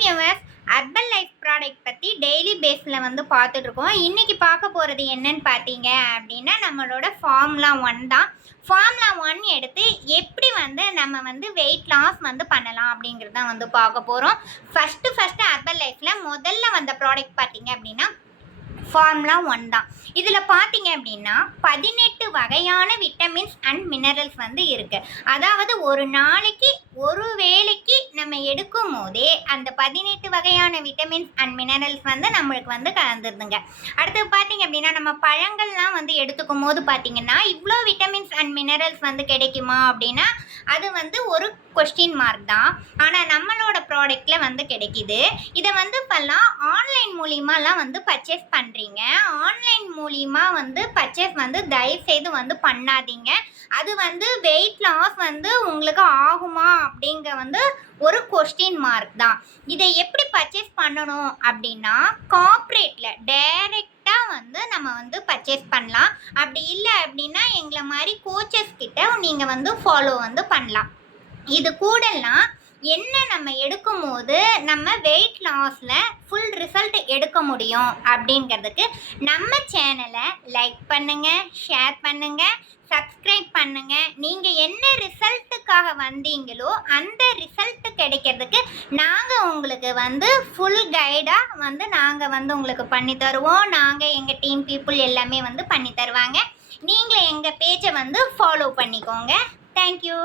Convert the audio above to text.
Viewers, urban life product பற்றி daily பேஸில் வந்து பார்த்துட்ருக்கோம். இன்றைக்கி பார்க்க போகிறது என்னன்னு பார்த்தீங்க அப்படின்னா, நம்மளோட ஃபார்முலா 1 தான். ஃபார்முலா 1 எடுத்து எப்படி வந்து நம்ம வந்து வெயிட் லாஸ் வந்து பண்ணலாம் அப்படிங்கிறது தான் வந்து பார்க்க போகிறோம். ஃபஸ்ட்டு அர்பன் லைஃப்பில் முதல்ல வந்த ப்ராடக்ட் பார்த்தீங்க அப்படின்னா ஃபார்முலா 1 தான். இதில் பார்த்தீங்க அப்படின்னா 18 வகையான விட்டமின்ஸ் அண்ட் மினரல்ஸ் வந்து இருக்குது. அதாவது ஒரு நாளைக்கு ஒரு வேளைக்கு நம்ம எடுக்கும் போதே அந்த 18 வகையான விட்டமின்ஸ் அண்ட் மினரல்ஸ் வந்து நம்மளுக்கு வந்து கலந்துருதுங்க. அடுத்து பார்த்தீங்க அப்படின்னா நம்ம பழங்கள்லாம் வந்து எடுத்துக்கும் போது பார்த்தீங்கன்னா இவ்வளோ விட்டமின்ஸ் அண்ட் மினரல்ஸ் வந்து கிடைக்குமா அப்படின்னா அது வந்து ஒரு கொஸ்டின் மார்க் தான். ஆனால் நம்மளோட ப்ராடக்டில் வந்து கிடைக்கிது. இதை வந்து இப்போல்லாம் ஆன்லைன் மூலியமாலாம் வந்து பர்ச்சேஸ் பண்ணுறீங்க. ஆன்லைன் மூலியமா வந்து பர்ச்சேஸ் வந்து தயவுசெய்து வந்து பண்ணாதீங்க. அது வந்து வெயிட் லாஸ் வந்து உங்களுக்கு ஆகுமா அப்படிங்கிற வந்து ஒரு கொஸ்டின் மார்க் தான். இதை எப்படி பர்ச்சேஸ் பண்ணணும் அப்படின்னா கார்ப்பரேட்டில் டைரெக்டாக வந்து நம்ம வந்து பர்ச்சேஸ் பண்ணலாம். அப்படி இல்லை அப்படின்னா எங்களை மாதிரி கோச்சஸ் கிட்ட நீங்கள் வந்து ஃபாலோ வந்து பண்ணலாம். இது கூடலாம் என்ன நம்ம எடுக்கும் போது நம்ம வெயிட் லாஸில் ஃபுல் ரிசல்ட் எடுக்க முடியும் அப்படிங்கிறதுக்கு நம்ம சேனலை லைக் பண்ணுங்கள், ஷேர் பண்ணுங்கள், சப்ஸ்கிரைப் பண்ணுங்கள். நீங்கள் என்ன ரிசல்ட்டுக்காக வந்தீங்களோ அந்த ரிசல்ட்டு கிடைக்கிறதுக்கு நாங்கள் உங்களுக்கு வந்து ஃபுல் கைடாக வந்து நாங்கள் வந்து உங்களுக்கு பண்ணி தருவோம். நாங்கள் எங்கள் டீம் பீப்புள் எல்லாமே வந்து பண்ணி தருவாங்க. நீங்களே எங்கள் பேஜை வந்து ஃபாலோ பண்ணிக்கோங்க. தேங்க்யூ.